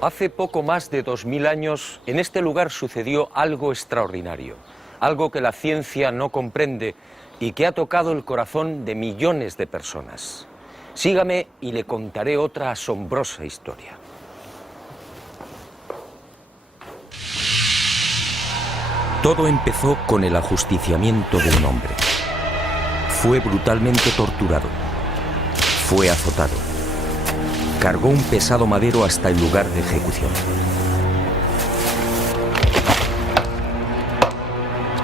Hace poco más de 2000 años, en este lugar sucedió algo extraordinario, algo que la ciencia no comprende y que ha tocado el corazón de millones de personas. Sígame y le contaré otra asombrosa historia. Todo empezó con el ajusticiamiento de un hombre. Fue brutalmente torturado. Fue azotado. Cargó un pesado madero hasta el lugar de ejecución.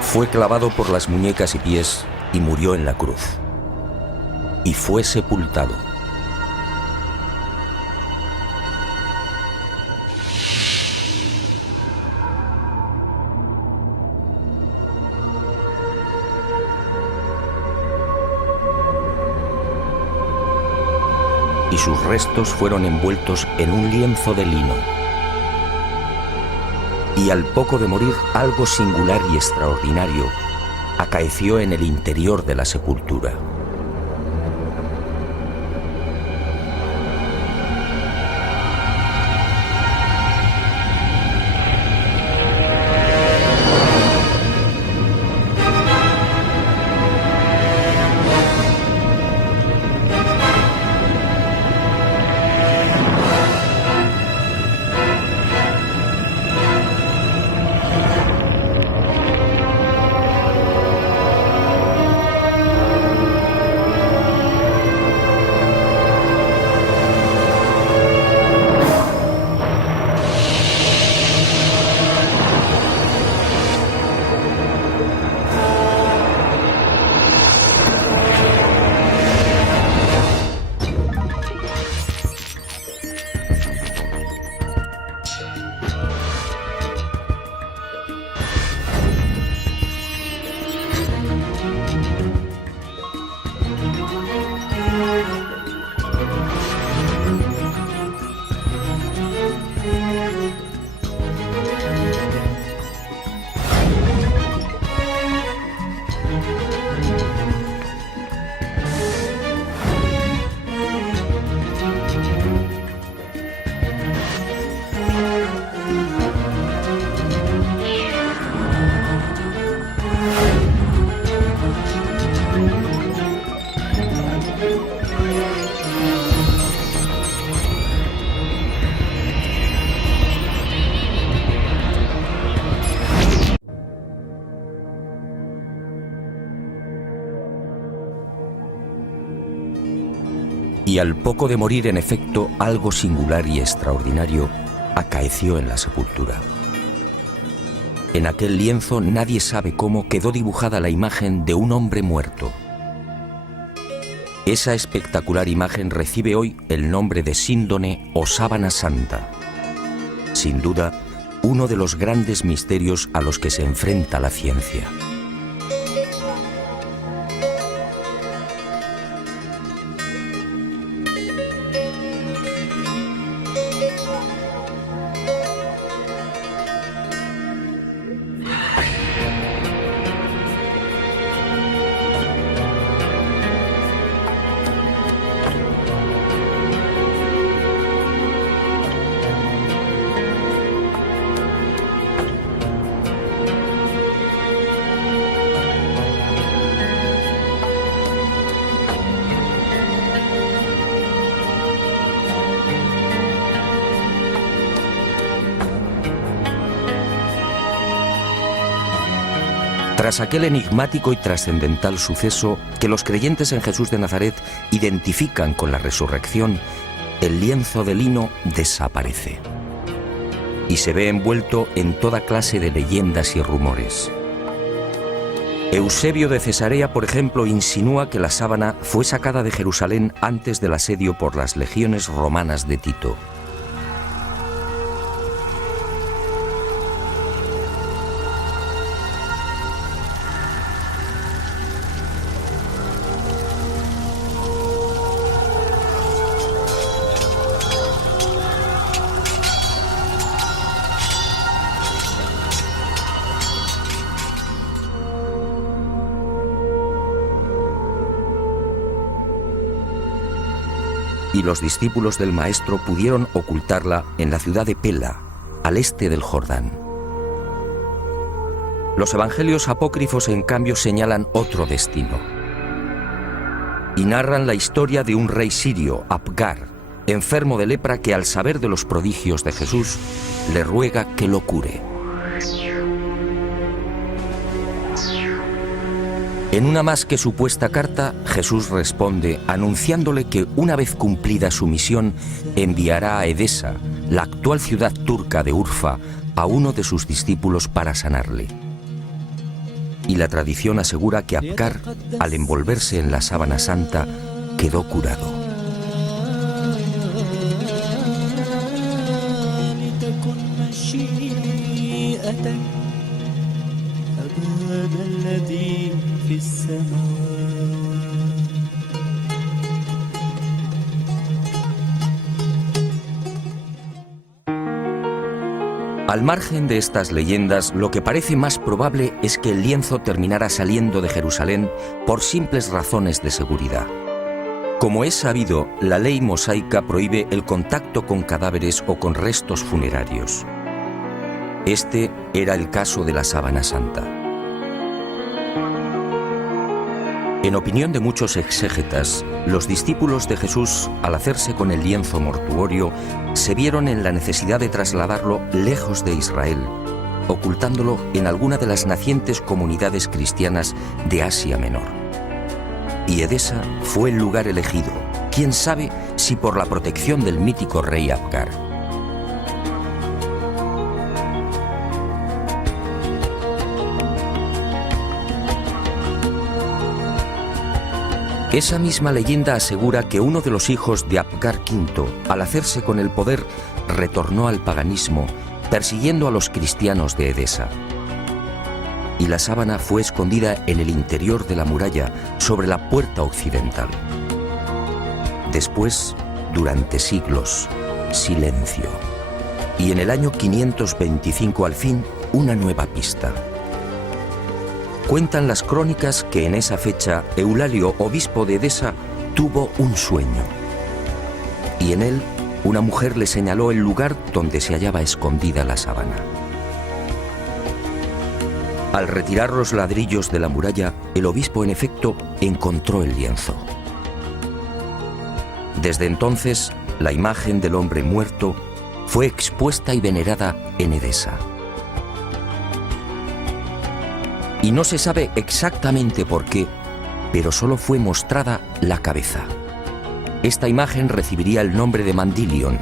Fue clavado por las muñecas y pies y murió en la cruz. Y fue sepultado. Y sus restos fueron envueltos en un lienzo de lino. Y al poco de morir, algo singular y extraordinario acaeció en el interior de la sepultura. Y al poco de morir, en efecto, algo singular y extraordinario acaeció en la sepultura. En aquel lienzo, nadie sabe cómo, quedó dibujada la imagen de un hombre muerto. Esa espectacular imagen recibe hoy el nombre de síndone o sábana santa. Sin duda, uno de los grandes misterios a los que se enfrenta la ciencia. Tras aquel enigmático y trascendental suceso que los creyentes en Jesús de Nazaret identifican con la resurrección, el lienzo de lino desaparece y se ve envuelto en toda clase de leyendas y rumores. Eusebio de Cesarea, por ejemplo, insinúa que la sábana fue sacada de Jerusalén antes del asedio por las legiones romanas de Tito. y los discípulos del Maestro pudieron ocultarla en la ciudad de Pela, al este del Jordán. Los evangelios apócrifos, en cambio, señalan otro destino y narran la historia de un rey sirio, Apgar, enfermo de lepra, que al saber de los prodigios de Jesús le ruega que lo cure. En una más que supuesta carta, Jesús responde anunciándole que una vez cumplida su misión enviará a Edesa, la actual ciudad turca de Urfa, a uno de sus discípulos para sanarle. Y la tradición asegura que Apgar, al envolverse en la sábana santa, quedó curado. Al margen de estas leyendas, lo que parece más probable es que el lienzo terminara saliendo de Jerusalén por simples razones de seguridad. Como es sabido, la ley mosaica prohíbe el contacto con cadáveres o con restos funerarios. Este era el caso de la sábana santa. En opinión de muchos exégetas, los discípulos de Jesús, al hacerse con el lienzo mortuorio, se vieron en la necesidad de trasladarlo lejos de Israel, ocultándolo en alguna de las nacientes comunidades cristianas de Asia Menor. Y Edesa fue el lugar elegido, quién sabe si por la protección del mítico rey Apgar. Esa misma leyenda asegura que uno de los hijos de Apgar V, al hacerse con el poder, retornó al paganismo, persiguiendo a los cristianos de Edesa. Y la sábana fue escondida en el interior de la muralla, sobre la puerta occidental. Después, durante siglos, silencio. Y en el año 525, al fin, una nueva pista. Cuentan las crónicas que en esa fecha Eulalio, obispo de Edesa, tuvo un sueño. Y en él, una mujer le señaló el lugar donde se hallaba escondida la sábana. Al retirar los ladrillos de la muralla, el obispo en efecto encontró el lienzo. Desde entonces, la imagen del hombre muerto fue expuesta y venerada en Edesa. Y no se sabe exactamente por qué, pero solo fue mostrada la cabeza. Esta imagen recibiría el nombre de Mandilion,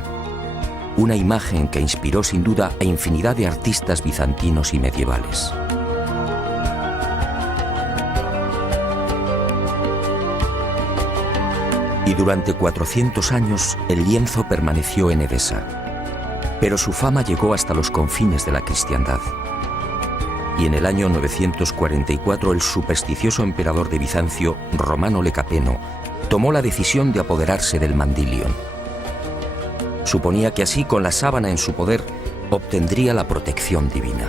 una imagen que inspiró sin duda a infinidad de artistas bizantinos y medievales. Y durante 400 años el lienzo permaneció en Edesa, pero su fama llegó hasta los confines de la cristiandad. Y en el año 944 el supersticioso emperador de Bizancio, Romano Lecapeno, tomó la decisión de apoderarse del Mandilion. Suponía que así, con la sábana en su poder, obtendría la protección divina.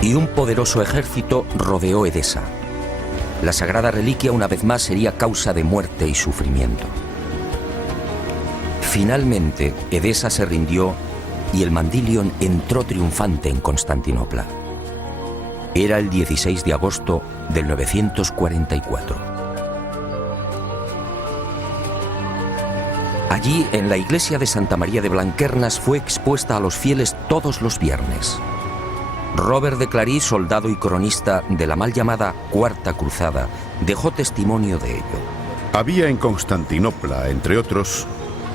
Y un poderoso ejército rodeó Edesa. La sagrada reliquia una vez más sería causa de muerte y sufrimiento. Finalmente, Edesa se rindió y el Mandilion entró triunfante en Constantinopla. Era el 16 de agosto del 944. Allí, en la iglesia de Santa María de Blanquernas, fue expuesta a los fieles todos los viernes. Robert de Clary, soldado y cronista de la mal llamada Cuarta Cruzada, dejó testimonio de ello. Había en Constantinopla, entre otros,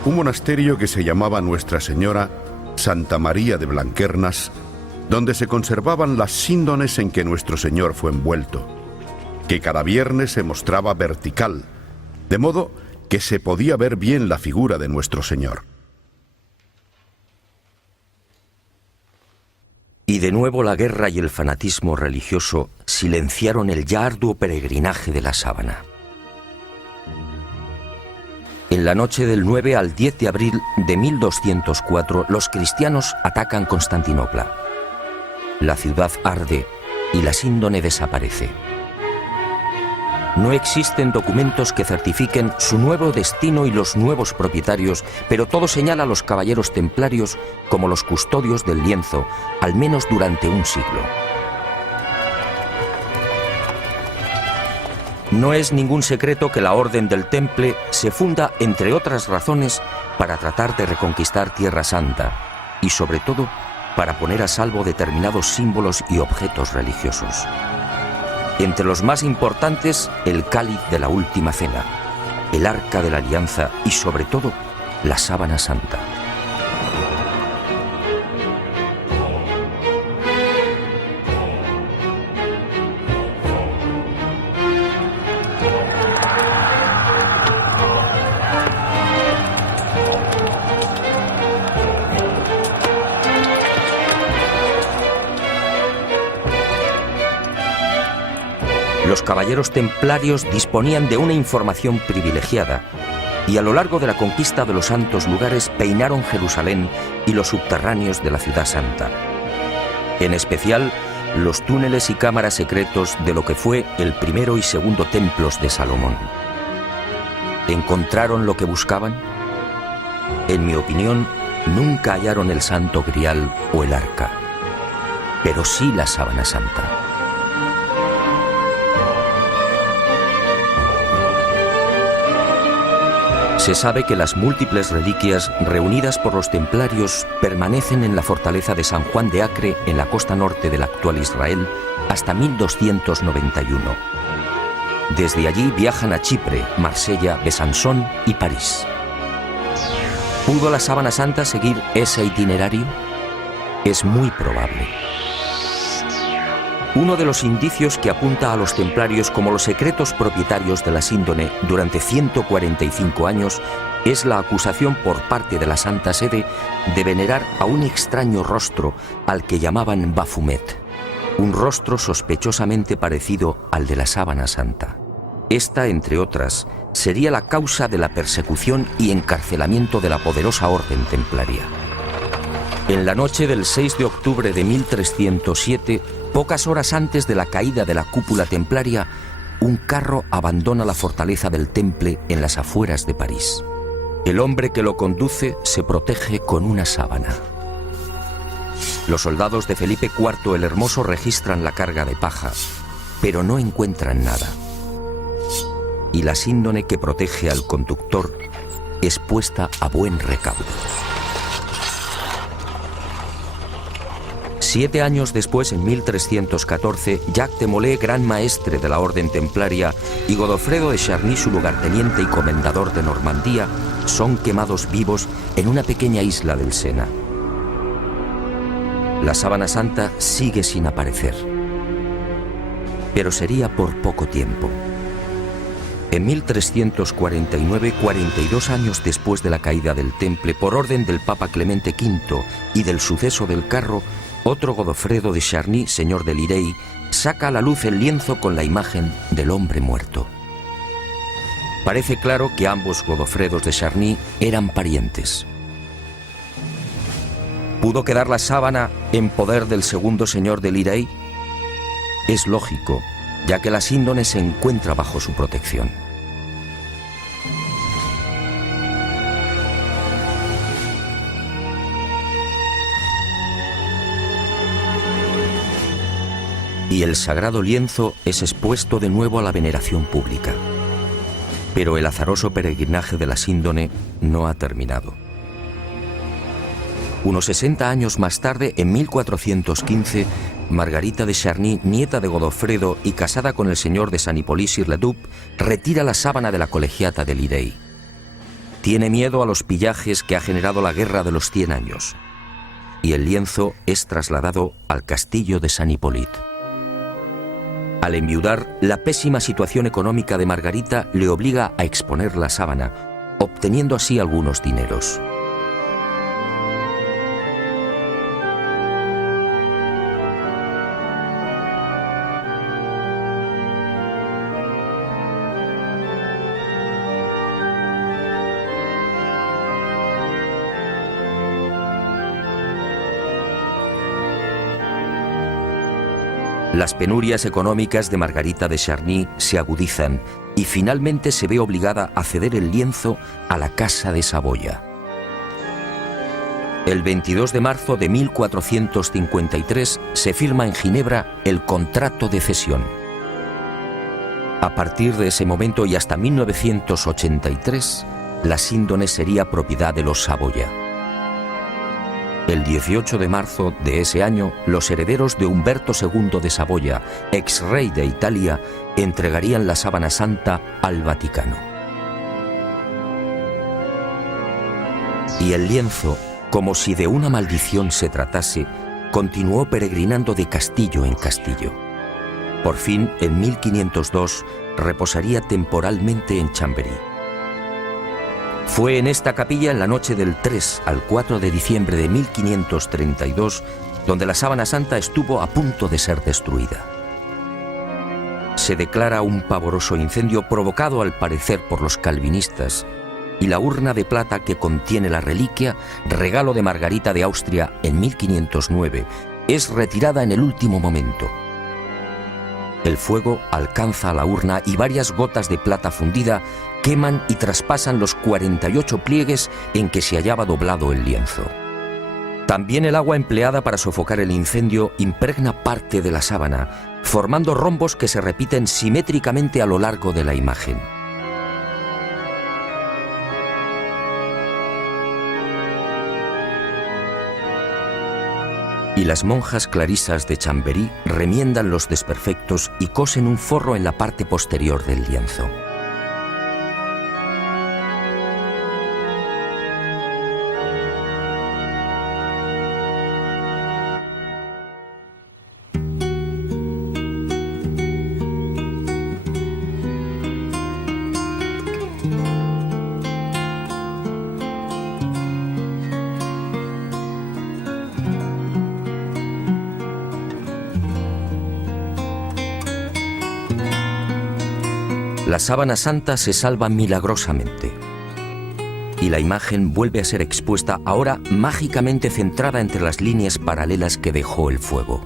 un monasterio que se llamaba Nuestra Señora Santa María de Blanquernas, donde se conservaban las síndones en que nuestro Señor fue envuelto, que cada viernes se mostraba vertical, de modo que se podía ver bien la figura de nuestro Señor. Y de nuevo la guerra y el fanatismo religioso silenciaron el ya arduo peregrinaje de la sábana. En la noche del 9 al 10 de abril de 1204, los cristianos atacan Constantinopla. La ciudad arde y la síndone desaparece. No existen documentos que certifiquen su nuevo destino y los nuevos propietarios, pero todo señala a los caballeros templarios como los custodios del lienzo, al menos durante un siglo. No es ningún secreto que la Orden del Temple se funda, entre otras razones, para tratar de reconquistar Tierra Santa y, sobre todo, para poner a salvo determinados símbolos y objetos religiosos. Entre los más importantes, el cáliz de la Última Cena, el Arca de la Alianza y, sobre todo, la Sábana Santa. Los caballeros templarios disponían de una información privilegiada y a lo largo de la conquista de los santos lugares peinaron Jerusalén y los subterráneos de la Ciudad Santa. En especial, los túneles y cámaras secretos de lo que fue el primero y segundo templos de Salomón. ¿Encontraron lo que buscaban? En mi opinión, nunca hallaron el Santo Grial o el Arca, pero sí la Sábana Santa. Se sabe que las múltiples reliquias reunidas por los templarios permanecen en la fortaleza de San Juan de Acre, en la costa norte del actual Israel, hasta 1291. Desde allí viajan a Chipre, Marsella, Besançon y París. ¿Pudo la Sábana Santa seguir ese itinerario? Es muy probable. Uno de los indicios que apunta a los templarios como los secretos propietarios de la síndone durante 145 años es la acusación por parte de la Santa Sede de venerar a un extraño rostro al que llamaban Baphomet, un rostro sospechosamente parecido al de la Sábana Santa. Esta, entre otras, sería la causa de la persecución y encarcelamiento de la poderosa orden templaria. En la noche del 6 de octubre de 1307, pocas horas antes de la caída de la cúpula templaria, un carro abandona la fortaleza del Temple en las afueras de París. El hombre que lo conduce se protege con una sábana. Los soldados de Felipe IV el Hermoso registran la carga de paja, pero no encuentran nada. Y la síndone que protege al conductor es puesta a buen recaudo. 7 años después, en 1314, Jacques de Molay, gran maestre de la orden templaria, y Godofredo de Charny, su lugarteniente y comendador de Normandía, son quemados vivos en una pequeña isla del Sena. La Sábana Santa sigue sin aparecer, pero sería por poco tiempo. En 1349, 42 años después de la caída del Temple, por orden del Papa Clemente V y del suceso del carro, otro Godofredo de Charny, señor de Lirey, saca a la luz el lienzo con la imagen del hombre muerto. Parece claro que ambos Godofredos de Charny eran parientes. ¿Pudo quedar la sábana en poder del segundo señor de Lirey? Es lógico, ya que la síndone se encuentra bajo su protección. Y el sagrado lienzo es expuesto de nuevo a la veneración pública. Pero el azaroso peregrinaje de la síndone no ha terminado. Unos 60 años más tarde, en 1415, Margarita de Charny, nieta de Godofredo y casada con el señor de San Hippolyte-sur-le-Duc, retira la sábana de la colegiata de Lirey. Tiene miedo a los pillajes que ha generado la Guerra de los 100 años. Y el lienzo es trasladado al castillo de San Hippolyte. Al enviudar, la pésima situación económica de Margarita le obliga a exponer la sábana, obteniendo así algunos dineros. Las penurias económicas de Margarita de Charny se agudizan y finalmente se ve obligada a ceder el lienzo a la Casa de Saboya. El 22 de marzo de 1453 se firma en Ginebra el contrato de cesión. A partir de ese momento y hasta 1983, la síndone sería propiedad de los Saboya. El 18 de marzo de ese año, los herederos de Humberto II de Saboya, ex rey de Italia, entregarían la sábana santa al Vaticano. Y el lienzo, como si de una maldición se tratase, continuó peregrinando de castillo en castillo. Por fin, en 1502, reposaría temporalmente en Chambéry. Fue en esta capilla en la noche del 3 al 4 de diciembre de 1532 donde la sábana santa estuvo a punto de ser destruida. Se declara un pavoroso incendio provocado al parecer por los calvinistas y la urna de plata que contiene la reliquia, regalo de Margarita de Austria en 1509, es retirada en el último momento. El fuego alcanza a la urna y varias gotas de plata fundida queman y traspasan los 48 pliegues en que se hallaba doblado el lienzo. También el agua empleada para sofocar el incendio impregna parte de la sábana, formando rombos que se repiten simétricamente a lo largo de la imagen. Y las monjas clarisas de Chambéry remiendan los desperfectos y cosen un forro en la parte posterior del lienzo. La sábana santa se salva milagrosamente y la imagen vuelve a ser expuesta, ahora mágicamente centrada entre las líneas paralelas que dejó el fuego.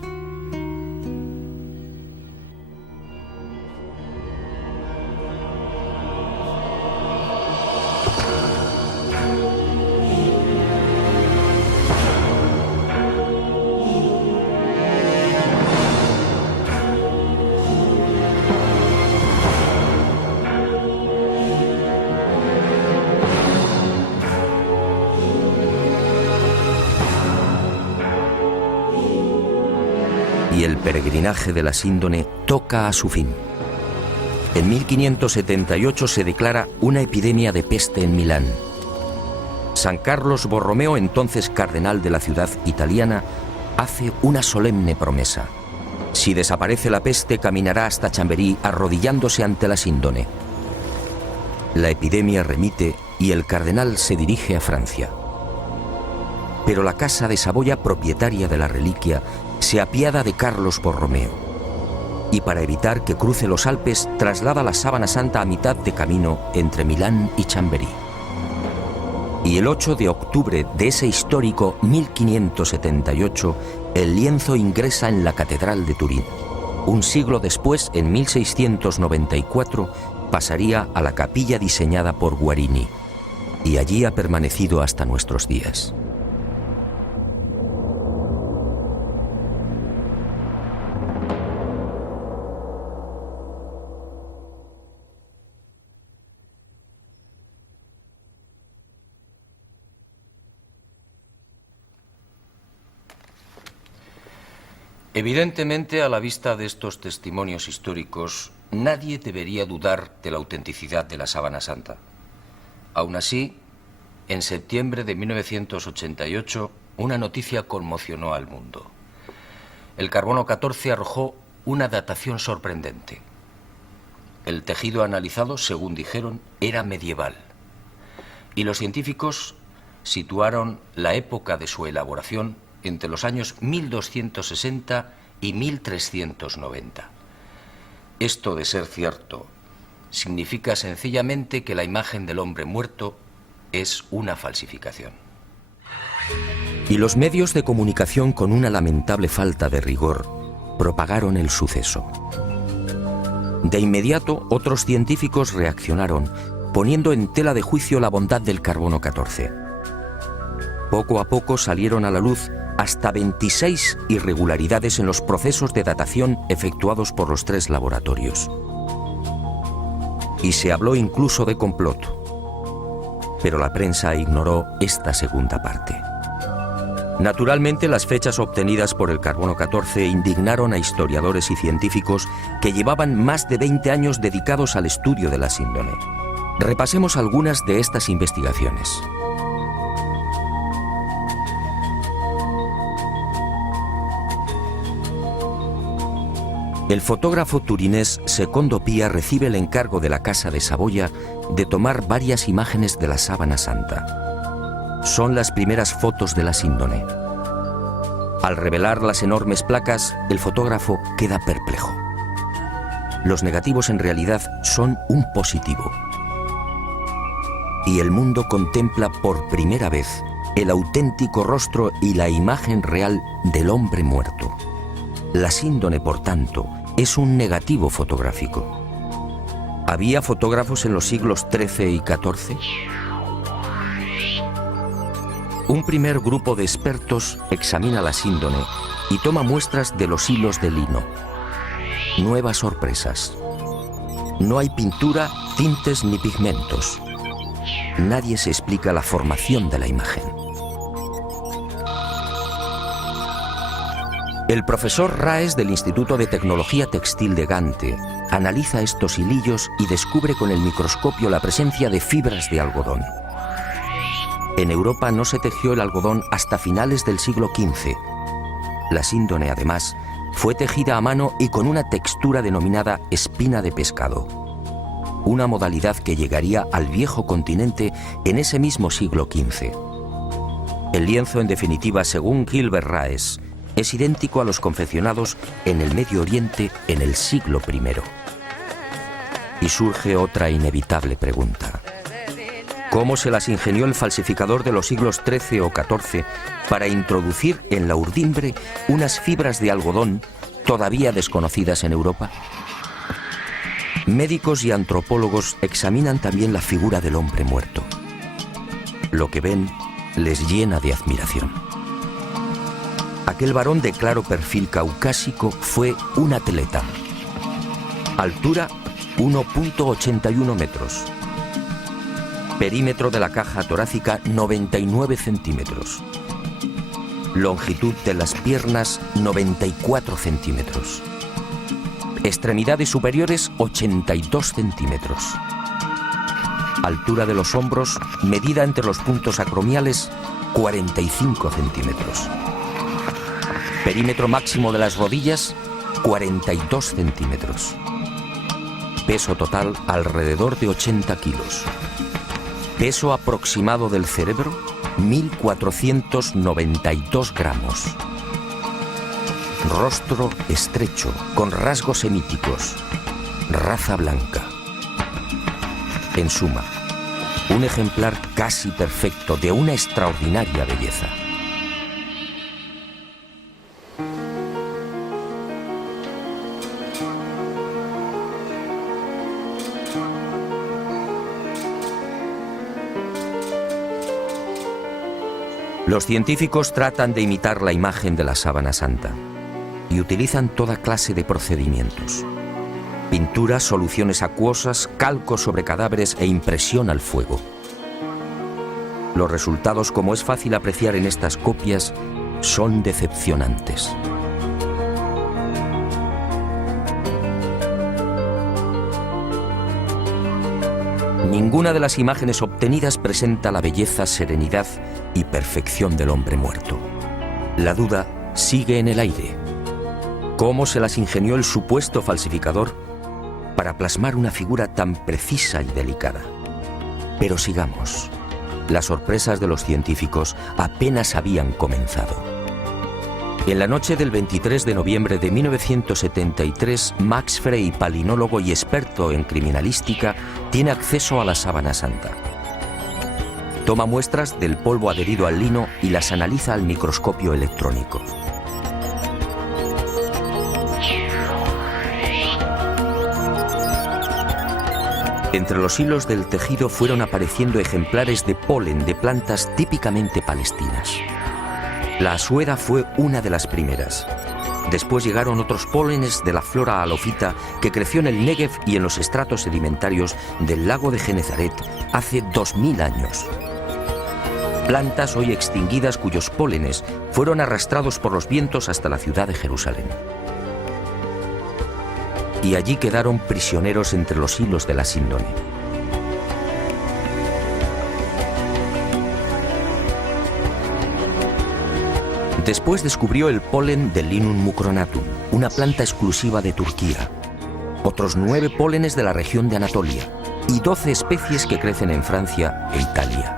Y el peregrinaje de la síndone toca a su fin. En 1578 se declara una epidemia de peste en Milán. San Carlos Borromeo, entonces cardenal de la ciudad italiana, hace una solemne promesa. Si desaparece la peste, caminará hasta Chambéry arrodillándose ante la síndone. La epidemia remite y el cardenal se dirige a Francia. Pero la Casa de Saboya, propietaria de la reliquia, se apiada de Carlos Borromeo y para evitar que cruce los Alpes traslada la sábana santa a mitad de camino entre Milán y Chambéry. Y el 8 de octubre de ese histórico 1578, el lienzo ingresa en la Catedral de Turín. Un siglo después, en 1694, pasaría a la capilla diseñada por Guarini y allí ha permanecido hasta nuestros días. Evidentemente, a la vista de estos testimonios históricos, nadie debería dudar de la autenticidad de la sábana santa. Aún así, en septiembre de 1988, una noticia conmocionó al mundo. El carbono 14 arrojó una datación sorprendente. El tejido analizado, según dijeron, era medieval. Y los científicos situaron la época de su elaboración entre los años 1260 y 1390. Esto, de ser cierto, significa sencillamente que la imagen del hombre muerto es una falsificación. Y los medios de comunicación, con una lamentable falta de rigor, propagaron el suceso. De inmediato, otros científicos reaccionaron, poniendo en tela de juicio la bondad del carbono 14. Poco a poco salieron a la luz hasta 26 irregularidades en los procesos de datación efectuados por los 3 laboratorios. Y se habló incluso de complot. Pero la prensa ignoró esta segunda parte. Naturalmente, las fechas obtenidas por el carbono 14 indignaron a historiadores y científicos que llevaban más de 20 años dedicados al estudio de la síndone. Repasemos algunas de estas investigaciones. El fotógrafo turinés Secondo Pia recibe el encargo de la Casa de Saboya de tomar varias imágenes de la Sábana Santa. Son las primeras fotos de la síndone. Al revelar las enormes placas, el fotógrafo queda perplejo. Los negativos en realidad son un positivo. Y el mundo contempla por primera vez el auténtico rostro y la imagen real del hombre muerto. La síndone, por tanto, es un negativo fotográfico. ¿Había fotógrafos en los siglos XIII y XIV? Un primer grupo de expertos examina la síndone y toma muestras de los hilos de lino. Nuevas sorpresas. No hay pintura, tintes ni pigmentos. Nadie se explica la formación de la imagen. El profesor Raes del Instituto de Tecnología Textil de Gante analiza estos hilillos y descubre con el microscopio la presencia de fibras de algodón. En Europa no se tejió el algodón hasta finales del siglo XV. La síndone, además, fue tejida a mano y con una textura denominada espina de pescado, una modalidad que llegaría al viejo continente en ese mismo siglo XV. El lienzo, en definitiva, según Gilbert Raes, es idéntico a los confeccionados en el Medio Oriente en el siglo I. Y surge otra inevitable pregunta. ¿Cómo se las ingenió el falsificador de los siglos XIII o XIV para introducir en la urdimbre unas fibras de algodón todavía desconocidas en Europa? Médicos y antropólogos examinan también la figura del hombre muerto. Lo que ven les llena de admiración. Aquel varón de claro perfil caucásico fue un atleta. Altura 1,81 metros. Perímetro de la caja torácica 99 centímetros. Longitud de las piernas 94 centímetros. Extremidades superiores 82 centímetros. Altura de los hombros, medida entre los puntos acromiales, 45 centímetros. Perímetro máximo de las rodillas, 42 centímetros. Peso total alrededor de 80 kilos. Peso aproximado del cerebro, 1.492 gramos. Rostro estrecho, con rasgos semíticos. Raza blanca. En suma, un ejemplar casi perfecto de una extraordinaria belleza. Los científicos tratan de imitar la imagen de la Sábana Santa y utilizan toda clase de procedimientos. Pinturas, soluciones acuosas, calco sobre cadáveres e impresión al fuego. Los resultados, como es fácil apreciar en estas copias, son decepcionantes. Ninguna de las imágenes obtenidas presenta la belleza, serenidad y perfección del hombre muerto. La duda sigue en el aire. ¿Cómo se las ingenió el supuesto falsificador para plasmar una figura tan precisa y delicada? Pero sigamos. Las sorpresas de los científicos apenas habían comenzado. En la noche del 23 de noviembre de 1973, Max Frey, palinólogo y experto en criminalística, tiene acceso a la Sábana Santa. Toma muestras del polvo adherido al lino y las analiza al microscopio electrónico. Entre los hilos del tejido fueron apareciendo ejemplares de polen de plantas típicamente palestinas. La asuera fue una de las primeras. Después llegaron otros pólenes de la flora halofita que creció en el Negev y en los estratos sedimentarios del lago de Genezaret hace 2000 años. Plantas hoy extinguidas cuyos pólenes fueron arrastrados por los vientos hasta la ciudad de Jerusalén. Y allí quedaron prisioneros entre los hilos de la síndone. Después descubrió el polen del Linum mucronatum, una planta exclusiva de Turquía, otros 9 pólenes de la región de Anatolia y 12 especies que crecen en Francia e Italia.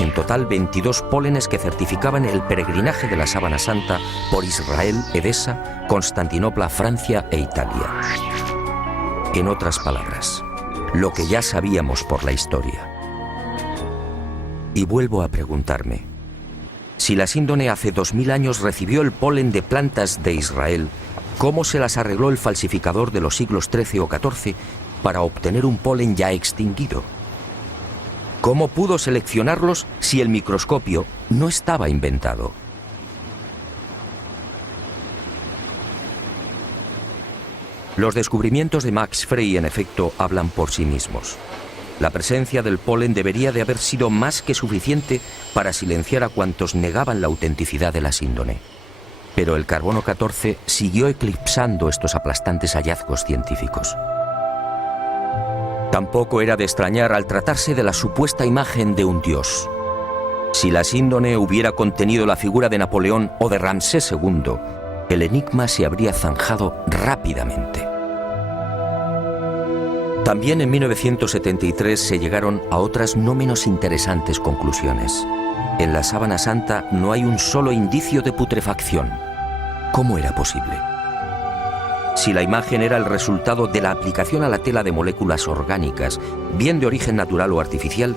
En total 22 pólenes que certificaban el peregrinaje de la sábana santa por Israel, Edesa, Constantinopla, Francia e Italia. En otras palabras, lo que ya sabíamos por la historia. Y vuelvo a preguntarme, si la síndone hace 2000 años recibió el polen de plantas de Israel, ¿cómo se las arregló el falsificador de los siglos XIII o XIV para obtener un polen ya extinguido? ¿Cómo pudo seleccionarlos si el microscopio no estaba inventado? Los descubrimientos de Max Frey, en efecto, hablan por sí mismos. La presencia del polen debería de haber sido más que suficiente para silenciar a cuantos negaban la autenticidad de la síndone. Pero el carbono 14 siguió eclipsando estos aplastantes hallazgos científicos. Tampoco era de extrañar al tratarse de la supuesta imagen de un dios. Si la síndone hubiera contenido la figura de Napoleón o de Ramsés II, el enigma se habría zanjado rápidamente. También en 1973 se llegaron a otras no menos interesantes conclusiones. En la sábana santa no hay un solo indicio de putrefacción. ¿Cómo era posible? Si la imagen era el resultado de la aplicación a la tela de moléculas orgánicas, bien de origen natural o artificial,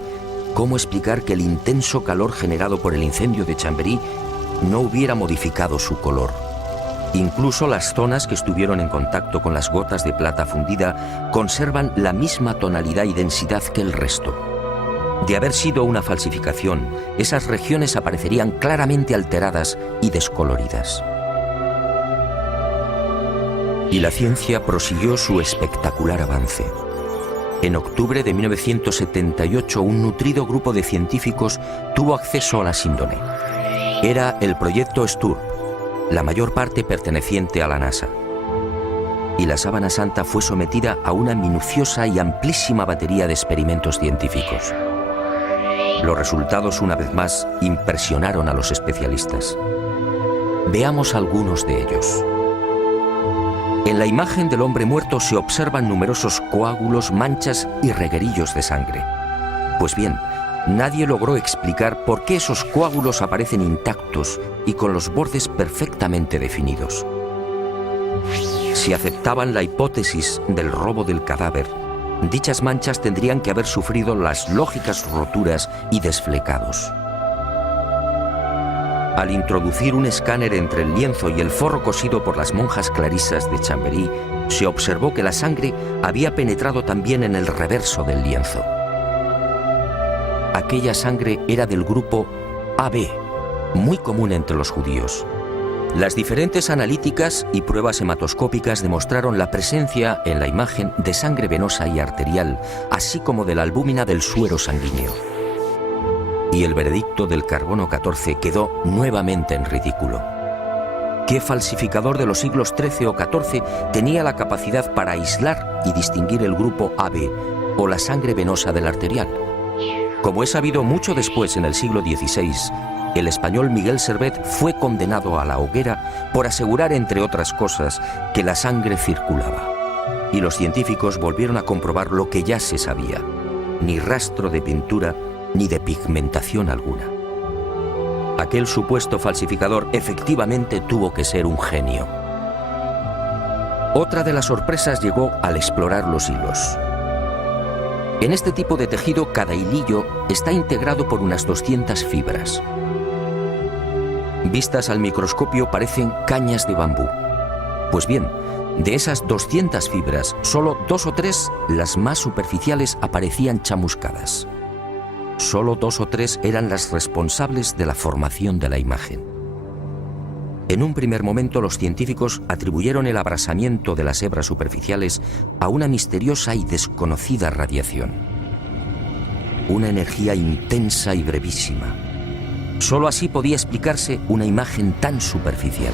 ¿cómo explicar que el intenso calor generado por el incendio de Chambéry no hubiera modificado su color? Incluso las zonas que estuvieron en contacto con las gotas de plata fundida conservan la misma tonalidad y densidad que el resto. De haber sido una falsificación, esas regiones aparecerían claramente alteradas y descoloridas. Y la ciencia prosiguió su espectacular avance. En octubre de 1978, un nutrido grupo de científicos tuvo acceso a la síndone. Era el proyecto STURP, la mayor parte perteneciente a la NASA. Y la sábana santa fue sometida a una minuciosa y amplísima batería de experimentos científicos. Los resultados, una vez más, impresionaron a los especialistas. Veamos algunos de ellos. En la imagen del hombre muerto se observan numerosos coágulos, manchas y reguerillos de sangre. Pues bien, nadie logró explicar por qué esos coágulos aparecen intactos y con los bordes perfectamente definidos. Si aceptaban la hipótesis del robo del cadáver, dichas manchas tendrían que haber sufrido las lógicas roturas y desflecados. Al introducir un escáner entre el lienzo y el forro cosido por las monjas clarisas de Chambéry, se observó que la sangre había penetrado también en el reverso del lienzo. Aquella sangre era del grupo AB, muy común entre los judíos. Las diferentes analíticas y pruebas hematoscópicas demostraron la presencia en la imagen de sangre venosa y arterial, así como de la albúmina del suero sanguíneo. Y el veredicto del carbono 14 quedó nuevamente en ridículo. ¿Qué falsificador de los siglos XIII o XIV tenía la capacidad para aislar y distinguir el grupo AB o la sangre venosa del arterial? Como es sabido, mucho después, en el siglo XVI, el español Miguel Servet fue condenado a la hoguera por asegurar, entre otras cosas, que la sangre circulaba. Y los científicos volvieron a comprobar lo que ya se sabía: ni rastro de pintura ni de pigmentación alguna. Aquel supuesto falsificador efectivamente tuvo que ser un genio. Otra de las sorpresas llegó al explorar los hilos. En este tipo de tejido, cada hilillo está integrado por unas 200 fibras. Vistas al microscopio parecen cañas de bambú. Pues bien, De esas 200 fibras, solo 2 o 3, las más superficiales, aparecían chamuscadas. Solo 2 o 3 eran las responsables de la formación de la imagen. En un primer momento, los científicos atribuyeron el abrasamiento de las hebras superficiales a una misteriosa y desconocida radiación. Una energía intensa y brevísima. Solo así podía explicarse una imagen tan superficial.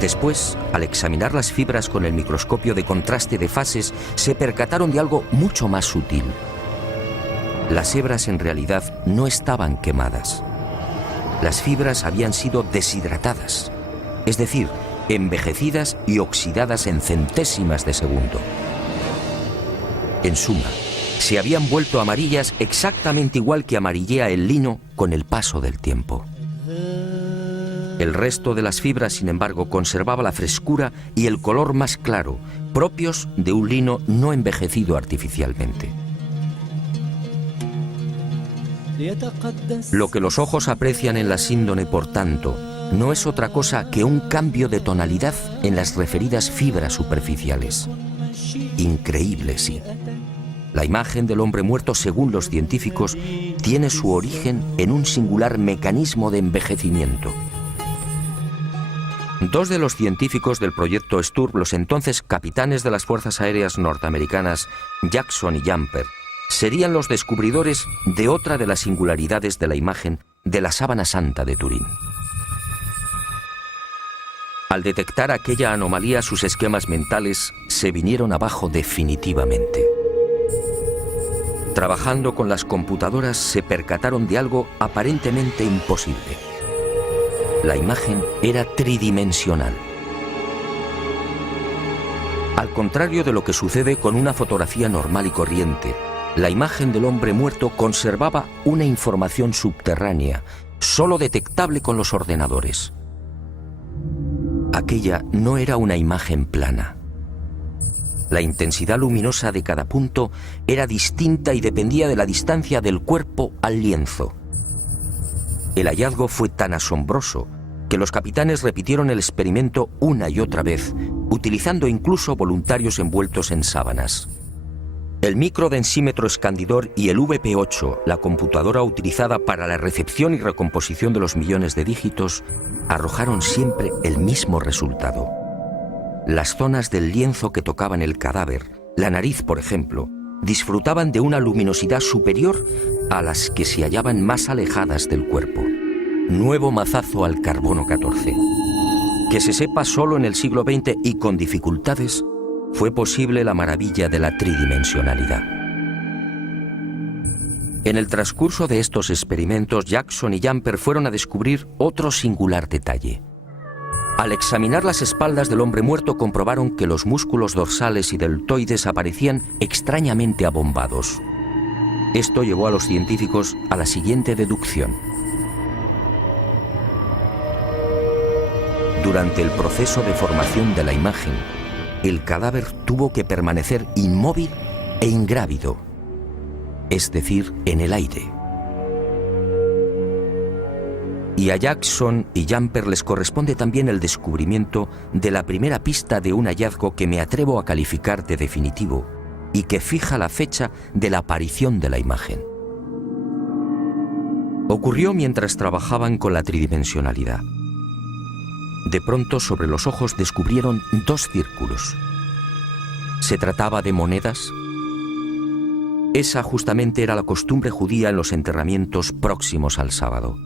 Después, al examinar las fibras con el microscopio de contraste de fases, se percataron de algo mucho más sutil. Las hebras en realidad no estaban quemadas. Las fibras habían sido deshidratadas, es decir, envejecidas y oxidadas en centésimas de segundo. En suma, se habían vuelto amarillas exactamente igual que amarillea el lino con el paso del tiempo. El resto de las fibras, sin embargo, conservaba la frescura y el color más claro, propios de un lino no envejecido artificialmente. Lo que los ojos aprecian en la síndone, por tanto, no es otra cosa que un cambio de tonalidad en las referidas fibras superficiales. Increíble, sí. La imagen del hombre muerto, según los científicos, tiene su origen en un singular mecanismo de envejecimiento. Dos de los científicos del proyecto STURP, los entonces capitanes de las Fuerzas Aéreas norteamericanas, Jackson y Jumper, serían los descubridores de otra de las singularidades de la imagen de la sábana santa de Turín. Al detectar aquella anomalía, sus esquemas mentales se vinieron abajo definitivamente. Trabajando con las computadoras, se percataron de algo aparentemente imposible. La imagen era tridimensional. Al contrario de lo que sucede con una fotografía normal y corriente, la imagen del hombre muerto conservaba una información subterránea, solo detectable con los ordenadores. Aquella no era una imagen plana. La intensidad luminosa de cada punto era distinta y dependía de la distancia del cuerpo al lienzo. El hallazgo fue tan asombroso que los capitanes repitieron el experimento una y otra vez, utilizando incluso voluntarios envueltos en sábanas. El microdensímetro escandidor y el VP8, la computadora utilizada para la recepción y recomposición de los millones de dígitos, arrojaron siempre el mismo resultado. Las zonas del lienzo que tocaban el cadáver, la nariz por ejemplo, disfrutaban de una luminosidad superior a las que se hallaban más alejadas del cuerpo. Nuevo mazazo al carbono 14. Que se sepa, solo en el siglo XX y con dificultades, fue posible la maravilla de la tridimensionalidad. En el transcurso de estos experimentos, Jackson y Jumper fueron a descubrir otro singular detalle. Al examinar las espaldas del hombre muerto, comprobaron que los músculos dorsales y deltoides aparecían extrañamente abombados. Esto llevó a los científicos a la siguiente deducción. Durante el proceso de formación de la imagen, el cadáver tuvo que permanecer inmóvil e ingrávido, es decir, en el aire. Y a Jackson y Jumper les corresponde también el descubrimiento de la primera pista de un hallazgo que me atrevo a calificar de definitivo y que fija la fecha de la aparición de la imagen. Ocurrió mientras trabajaban con la tridimensionalidad. De pronto, sobre los ojos descubrieron dos círculos. ¿Se trataba de monedas? Esa justamente era la costumbre judía en los enterramientos próximos al sábado.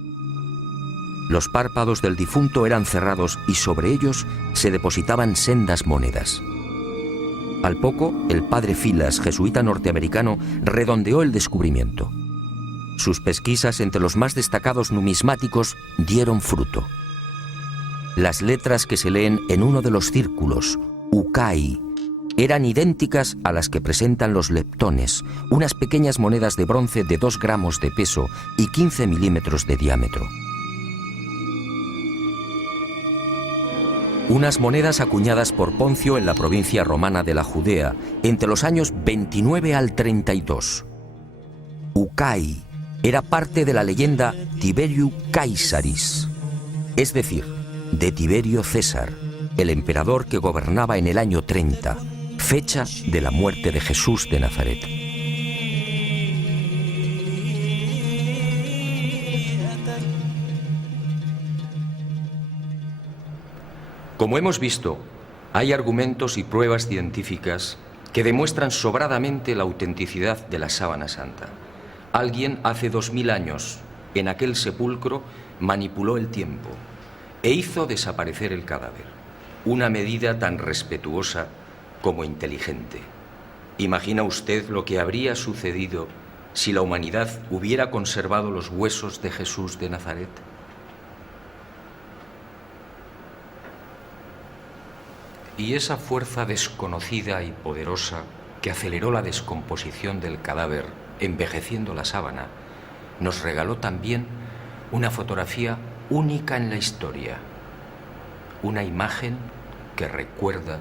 Los párpados del difunto eran cerrados y sobre ellos se depositaban sendas monedas. Al poco, el padre Filas, jesuita norteamericano, redondeó el descubrimiento. Sus pesquisas entre los más destacados numismáticos dieron fruto. Las letras que se leen en uno de los círculos, Ukai, eran idénticas a las que presentan los leptones, unas pequeñas monedas de bronce de 2 gramos de peso y 15 milímetros de diámetro. Unas monedas acuñadas por Poncio en la provincia romana de la Judea entre los años 29 al 32. Ukai era parte de la leyenda Tiberiu Caesaris, es decir, de Tiberio César, el emperador que gobernaba en el año 30, fecha de la muerte de Jesús de Nazaret. Como hemos visto, hay argumentos y pruebas científicas que demuestran sobradamente la autenticidad de la sábana santa. Alguien hace 2000 años, en aquel sepulcro, manipuló el tiempo e hizo desaparecer el cadáver. Una medida tan respetuosa como inteligente. ¿Imagina usted lo que habría sucedido si la humanidad hubiera conservado los huesos de Jesús de Nazaret? Y esa fuerza desconocida y poderosa que aceleró la descomposición del cadáver, envejeciendo la sábana, nos regaló también una fotografía única en la historia. Una imagen que recuerda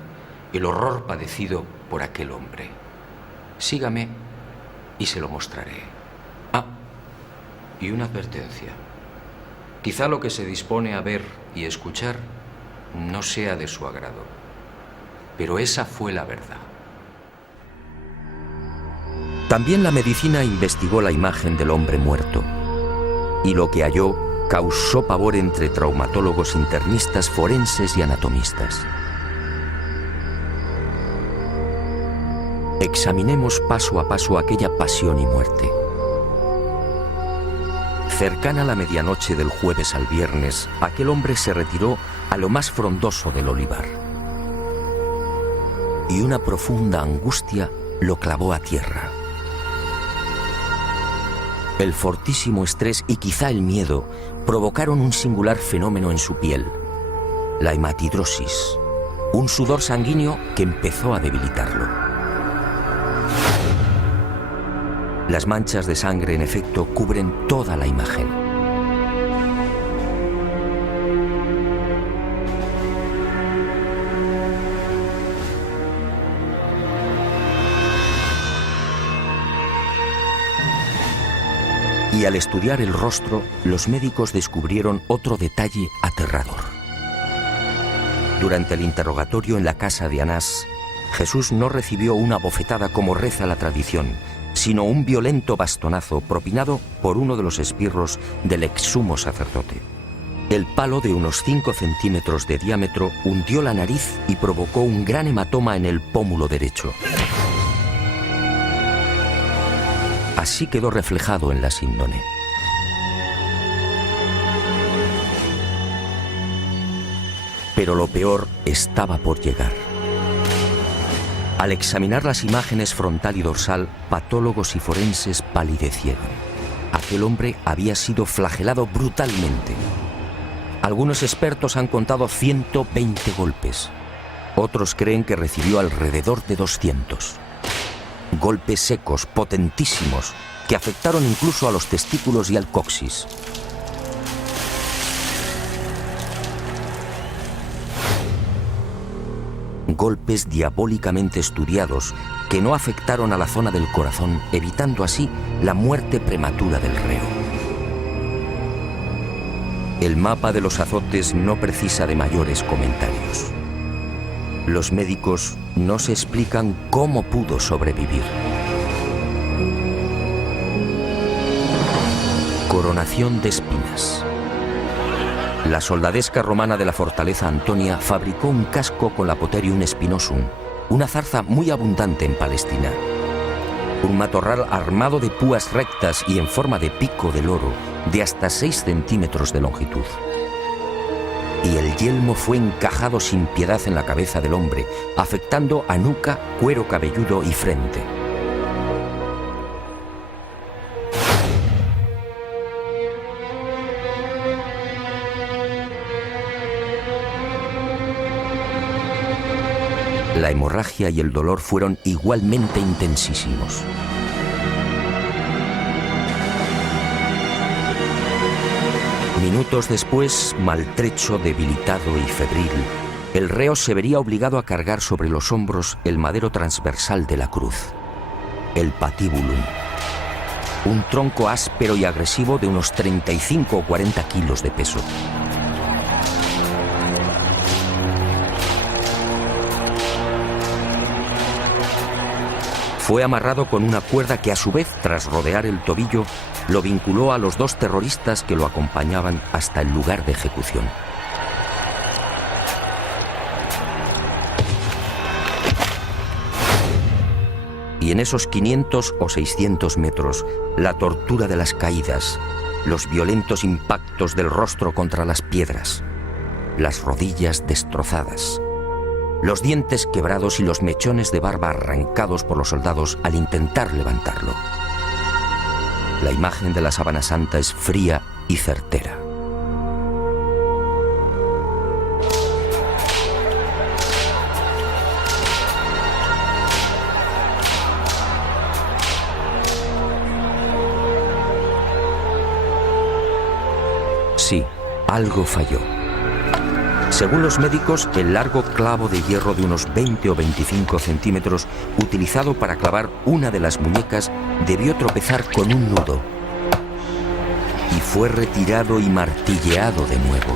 el horror padecido por aquel hombre. Sígame y se lo mostraré. Ah, y una advertencia. Quizá lo que se dispone a ver y escuchar no sea de su agrado. Pero esa fue la verdad. También la medicina investigó la imagen del hombre muerto, y lo que halló causó pavor entre traumatólogos, internistas, forenses y anatomistas. Examinemos paso a paso aquella pasión y muerte. Cercana a la medianoche del jueves al viernes, aquel hombre se retiró a lo más frondoso del olivar. Y una profunda angustia lo clavó a tierra. El fortísimo estrés y quizá el miedo provocaron un singular fenómeno en su piel, la hematidrosis, un sudor sanguíneo que empezó a debilitarlo. Las manchas de sangre, en efecto, cubren toda la imagen. Y al estudiar el rostro, los médicos descubrieron otro detalle aterrador. Durante el interrogatorio en la casa de Anás, Jesús no recibió una bofetada como reza la tradición, sino un violento bastonazo propinado por uno de los esbirros del ex sumo sacerdote. El palo de unos 5 centímetros de diámetro hundió la nariz y provocó un gran hematoma en el pómulo derecho. Así quedó reflejado en la síndone. Pero lo peor estaba por llegar. Al examinar las imágenes frontal y dorsal, patólogos y forenses palidecieron. Aquel hombre había sido flagelado brutalmente. Algunos expertos han contado 120 golpes. Otros creen que recibió alrededor de 200. Golpes secos, potentísimos, que afectaron incluso a los testículos y al coxis. Golpes diabólicamente estudiados que no afectaron a la zona del corazón, evitando así la muerte prematura del reo. El mapa de los azotes no precisa de mayores comentarios. Los médicos no se explican cómo pudo sobrevivir. Coronación de espinas. La soldadesca romana de la fortaleza Antonia fabricó un casco con la Potherium spinosum, una zarza muy abundante en Palestina. Un matorral armado de púas rectas y en forma de pico de loro de hasta 6 centímetros de longitud. Y el yelmo fue encajado sin piedad en la cabeza del hombre, afectando a nuca, cuero cabelludo y frente. La hemorragia y el dolor fueron igualmente intensísimos. Minutos después, maltrecho, debilitado y febril, el reo se vería obligado a cargar sobre los hombros el madero transversal de la cruz, el patibulum, un tronco áspero y agresivo de unos 35 o 40 kilos de peso. Fue amarrado con una cuerda que a su vez, tras rodear el tobillo, lo vinculó a los 2 terroristas que lo acompañaban hasta el lugar de ejecución. Y en esos 500 o 600 metros, la tortura de las caídas, los violentos impactos del rostro contra las piedras, las rodillas destrozadas, los dientes quebrados y los mechones de barba arrancados por los soldados al intentar levantarlo. La imagen de la Sábana Santa es fría y certera. Sí, algo falló. Según los médicos, el largo clavo de hierro de unos 20 o 25 centímetros utilizado para clavar una de las muñecas debió tropezar con un nudo y fue retirado y martilleado de nuevo.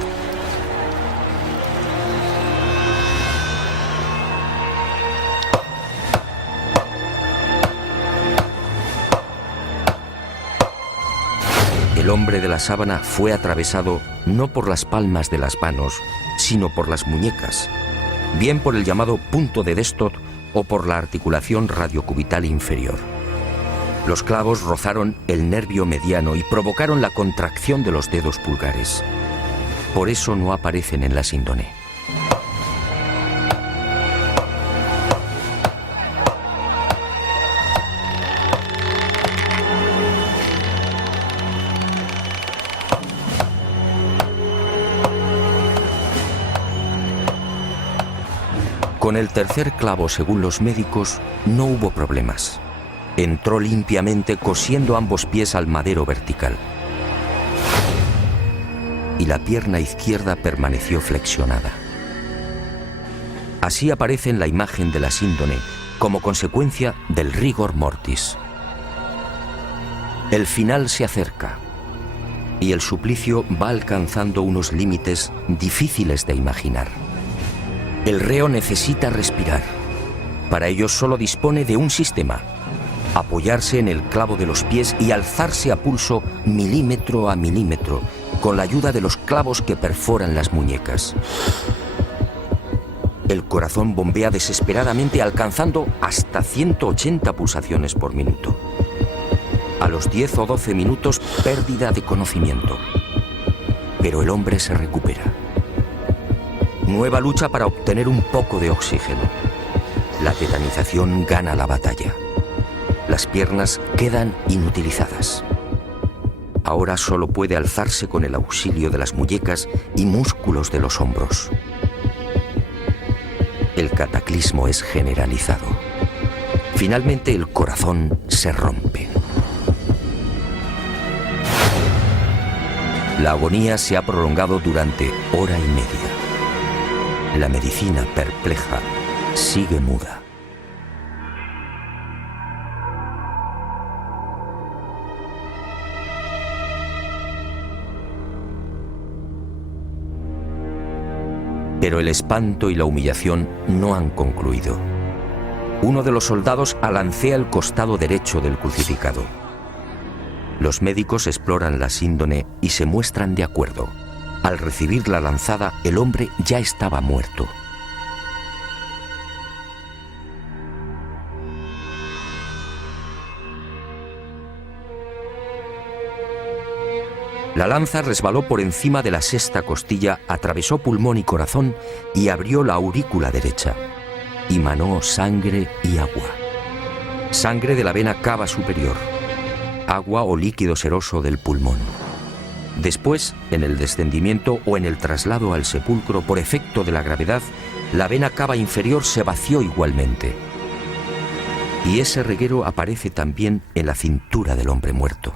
El hombre de la sábana fue atravesado no por las palmas de las manos, sino por las muñecas, bien por el llamado punto de Destot o por la articulación radiocubital inferior. Los clavos rozaron el nervio mediano y provocaron la contracción de los dedos pulgares. Por eso no aparecen en la síndone. Con el tercer clavo, según los médicos, no hubo problemas. Entró limpiamente cosiendo ambos pies al madero vertical. Y la pierna izquierda permaneció flexionada. Así aparece en la imagen de la síndone como consecuencia del rigor mortis. El final se acerca y el suplicio va alcanzando unos límites difíciles de imaginar. El reo necesita respirar. Para ello solo dispone de un sistema: apoyarse en el clavo de los pies y alzarse a pulso milímetro a milímetro, con la ayuda de los clavos que perforan las muñecas. El corazón bombea desesperadamente, alcanzando hasta 180 pulsaciones por minuto. A los 10 o 12 minutos, pérdida de conocimiento. Pero el hombre se recupera. Nueva lucha para obtener un poco de oxígeno. La tetanización gana la batalla. Las piernas quedan inutilizadas. Ahora solo puede alzarse con el auxilio de las muñecas y músculos de los hombros. El cataclismo es generalizado. Finalmente el corazón se rompe. La agonía se ha prolongado durante hora y media. La medicina, perpleja, sigue muda. Pero el espanto y la humillación no han concluido. Uno de los soldados alancea el costado derecho del crucificado. Los médicos exploran la síndone y se muestran de acuerdo. Al recibir la lanzada, el hombre ya estaba muerto. La lanza resbaló por encima de la sexta costilla, atravesó pulmón y corazón y abrió la aurícula derecha. Y manó sangre y agua. Sangre de la vena cava superior. Agua o líquido seroso del pulmón. Después, en el descendimiento o en el traslado al sepulcro por efecto de la gravedad, la vena cava inferior se vació igualmente. Y ese reguero aparece también en la cintura del hombre muerto.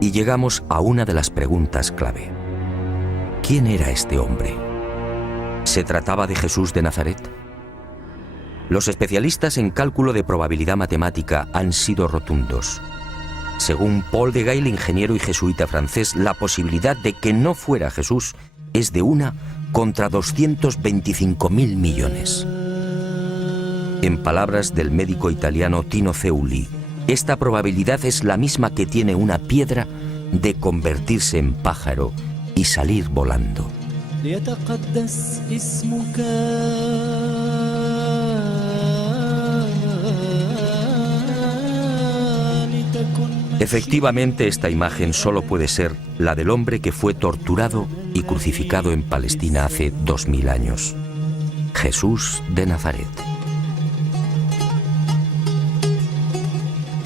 Y llegamos a una de las preguntas clave. ¿Quién era este hombre? ¿Se trataba de Jesús de Nazaret? Los especialistas en cálculo de probabilidad matemática han sido rotundos. Según Paul de Gail, ingeniero y jesuita francés, la posibilidad de que no fuera Jesús es de 1 contra 225.000 millones. En palabras del médico italiano Tino Zeuli, esta probabilidad es la misma que tiene una piedra de convertirse en pájaro y salir volando. Efectivamente, esta imagen solo puede ser la del hombre que fue torturado y crucificado en Palestina hace 2000 años. Jesús de Nazaret.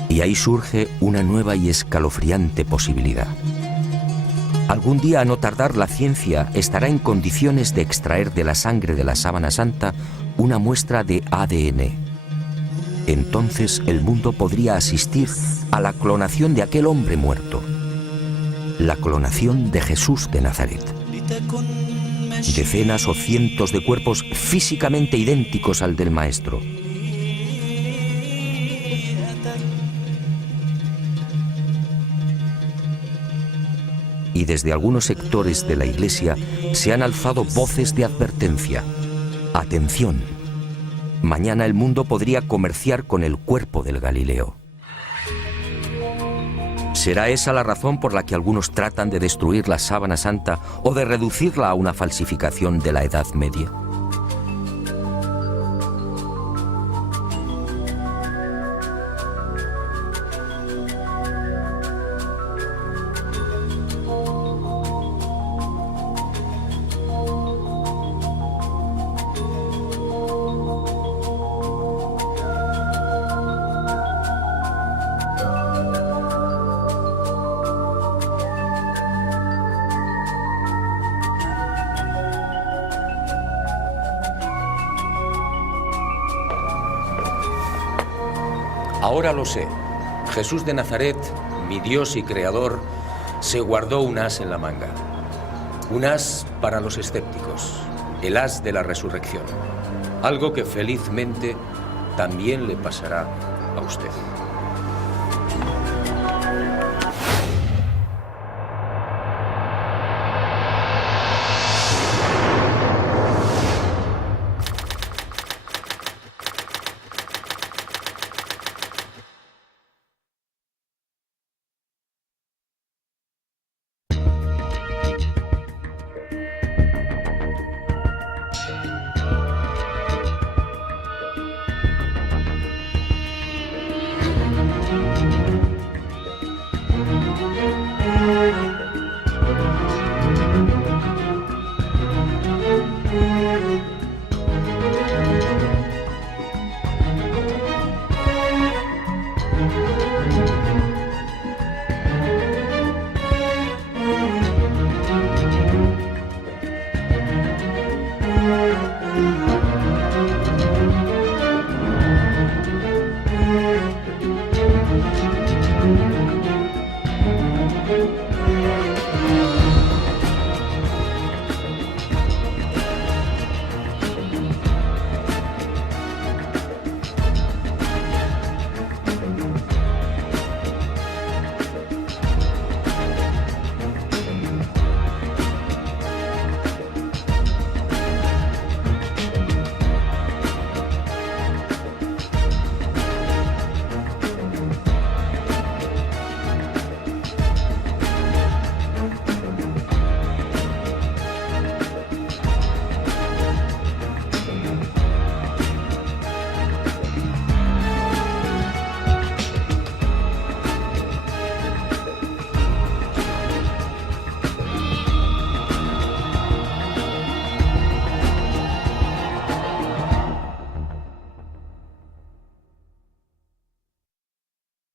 Y ahí surge una nueva y escalofriante posibilidad. Algún día, a no tardar, la ciencia estará en condiciones de extraer de la sangre de la Sábana Santa una muestra de ADN. Entonces el mundo podría asistir a la clonación de aquel hombre muerto. La clonación de Jesús de Nazaret. Decenas o cientos de cuerpos físicamente idénticos al del Maestro. Y desde algunos sectores de la Iglesia se han alzado voces de advertencia. Atención, mañana el mundo podría comerciar con el cuerpo del Galileo. ¿Será esa la razón por la que algunos tratan de destruir la Sábana Santa o de reducirla a una falsificación de la Edad Media? Ahora lo sé. Jesús de Nazaret, mi Dios y Creador, se guardó un as en la manga. Un as para los escépticos, el as de la resurrección. Algo que felizmente también le pasará a usted.